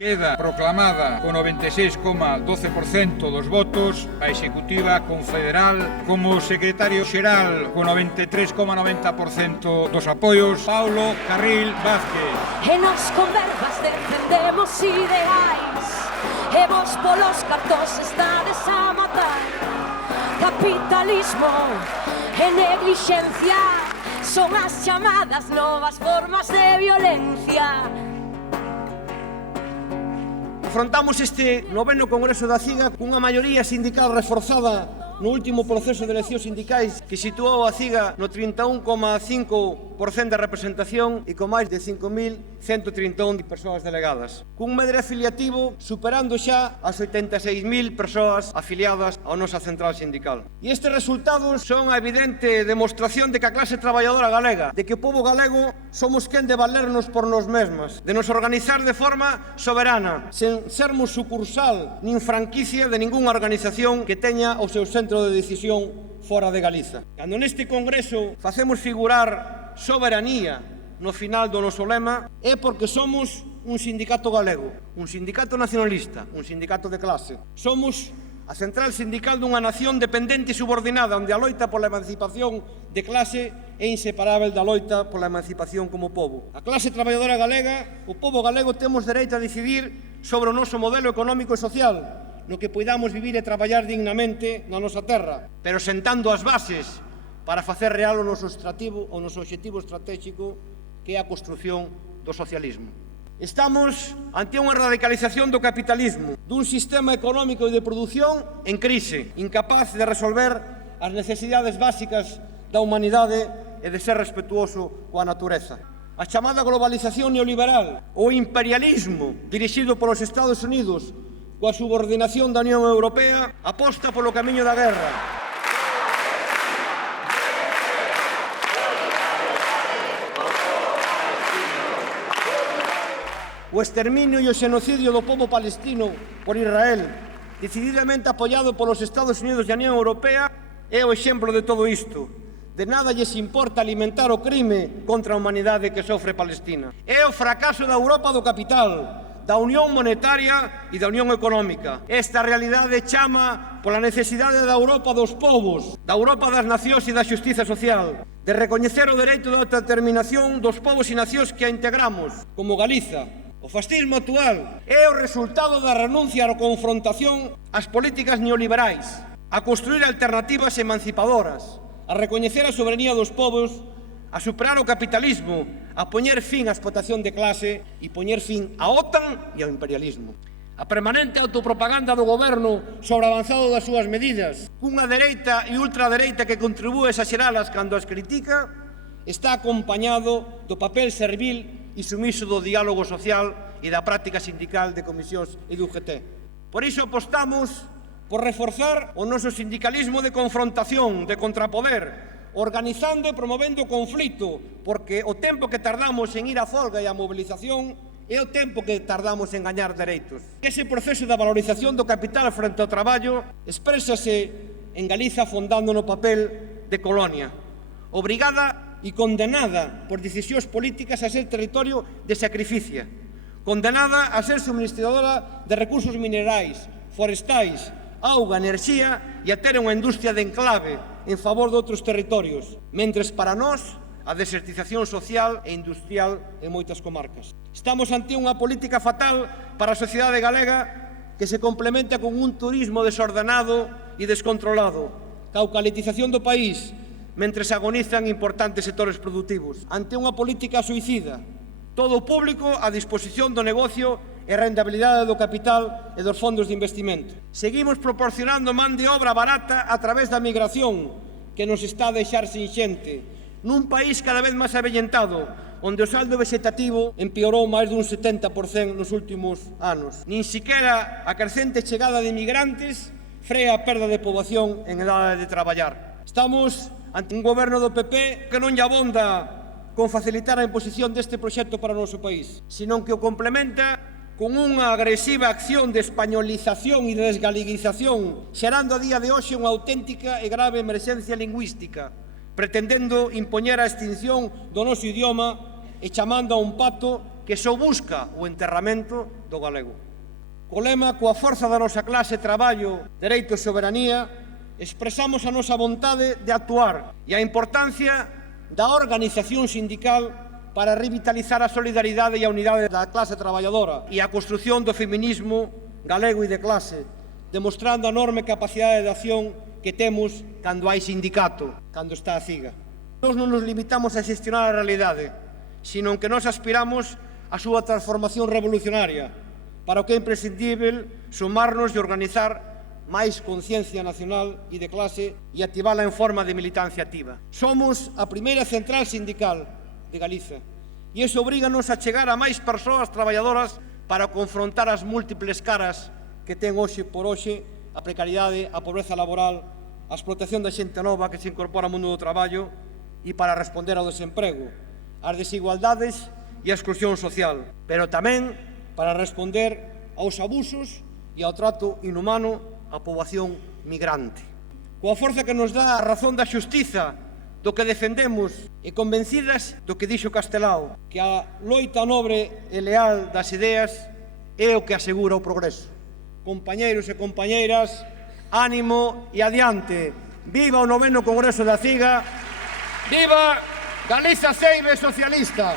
Queda proclamada con 96,12% dos votos a Executiva Confederal como secretario xeral con 93,90% dos apoios Paulo Carril Vázquez. E nos con verbas defendemos ideais e vos polos cartos estades a matar. Capitalismo e negligencia son as chamadas novas formas de violencia. Afrontamos este noveno Congreso da CIGA cunha maioría sindical reforzada no último proceso de eleccións sindicais que situou a CIGA no 31,5% de representación e con máis de 5.131 persoas delegadas. Cun medre afiliativo superando xa as 86.000 persoas afiliadas á nosa central sindical. E estes resultados son a evidente demostración de que a clase traballadora galega, de que o pobo galego somos quen de valernos por nós mesmas, de nos organizar de forma soberana, sen sermos sucursal nin franquicia de ningunha organización que teña o seu centro de decisión fora de Galiza. Cando neste Congreso facemos figurar soberanía no final do noso lema, é porque somos un sindicato galego, un sindicato nacionalista, un sindicato de clase. Somos a central sindical dunha nación dependente e subordinada, onde a loita pola emancipación de clase é inseparável da loita pola emancipación como pobo. A clase traballadora galega, o pobo galego, temos dereito a decidir sobre o noso modelo económico e social, no que poidamos vivir e traballar dignamente na nosa terra, pero sentando as bases para facer real o noso obxectivo estratégico, que é a construción do socialismo. Estamos ante unha radicalización do capitalismo, dun sistema económico e de produción en crise, incapaz de resolver as necesidades básicas da humanidade e de ser respetuoso coa natureza. A chamada globalización neoliberal, o imperialismo dirixido polos Estados Unidos coa subordinación da Unión Europea, aposta polo camiño da guerra. O exterminio e o xenocidio do pobo palestino por Israel, decididamente apoiado polos Estados Unidos e a Unión Europea, é o exemplo de todo isto. De nada lles importa alimentar o crime contra a humanidade que sofre Palestina. É o fracaso da Europa do capital, da Unión Monetaria e da Unión Económica. Esta realidade chama pola necesidade da Europa dos povos, da Europa das nacións e da xustiza social, de recoñecer o dereito de autodeterminación dos povos e nacións que a integramos, como Galiza. O fascismo actual é o resultado da renuncia á confrontación ás políticas neoliberais, a construir alternativas emancipadoras, a recoñecer a soberanía dos povos, a superar o capitalismo, a poñer fin á explotación de clase e poñer fin á OTAN e ao imperialismo. A permanente autopropaganda do goberno sobre o avanzado das súas medidas, cunha dereita e ultradereita que contribúe a exageralas cando as critica, está acompañado do papel servil e sumiso do diálogo social e da práctica sindical de comisións e do UGT. Por iso apostamos por reforzar o noso sindicalismo de confrontación, de contrapoder, organizando e promovendo o conflito, porque o tempo que tardamos en ir á folga e á mobilización é o tempo que tardamos en gañar dereitos. Ese proceso da valorización do capital frente ao traballo exprésase en Galiza fondando no papel de colonia, obrigada e condenada por decisións políticas a ser territorio de sacrificio, condenada a ser suministradora de recursos minerais, forestais, auga, enerxía e a ter unha industria de enclave en favor de outros territorios, mentres para nós a desertización social e industrial en moitas comarcas. Estamos ante unha política fatal para a sociedade galega que se complementa con un turismo desordenado e descontrolado, caucalitización do país, mentres agonizan importantes sectores productivos. Ante unha política suicida, todo o público a disposición do negocio e rentabilidade do capital e dos fondos de investimento. Seguimos proporcionando man de obra barata a través da migración, que nos está a deixar sin xente, nun país cada vez máis avellentado, onde o saldo vegetativo empeorou máis dun 70% nos últimos anos. Nin siquiera a crecente chegada de inmigrantes frea a perda de poboación en edade de traballar. Estamos ante un goberno do PP que non lle abonda con facilitar a imposición deste proxecto para o noso país, senón que o complementa con unha agresiva acción de españolización e de desgaliguización, xerando a día de hoxe unha auténtica e grave emerxencia lingüística, pretendendo impoñer a extinción do noso idioma e chamando a un pacto que só busca o enterramento do galego. Co lema "Coa forza da nosa clase, traballo, dereito e soberanía", expresamos a nosa vontade de actuar e a importancia da organización sindical para revitalizar a solidaridade e a unidade da clase traballadora e a construción do feminismo galego e de clase, demostrando a enorme capacidade de acción que temos cando hai sindicato, cando está a CIGA. Nós non nos limitamos a xestionar a realidade, sino que nos aspiramos a súa transformación revolucionaria, para o que é imprescindível sumarnos e organizar máis conciencia nacional e de clase e activala en forma de militancia activa. Somos a primeira central sindical de Galiza e iso obríganos a chegar a máis persoas traballadoras para confrontar as múltiples caras que ten hoxe por hoxe a precariedade, a pobreza laboral, a explotación da xente nova que se incorpora ao mundo do traballo e para responder ao desemprego, ás desigualdades e a exclusión social, pero tamén para responder aos abusos e ao trato inhumano á poboación migrante. Coa forza que nos dá a razón da xustiza do que defendemos e convencidas do que dixo Castelao, que a loita nobre e leal das ideas é o que asegura o progreso. Compañeiros e compañeiras, ánimo e adiante. Viva o 9º Congreso da CIGA, viva Galiza Ceibe Socialista.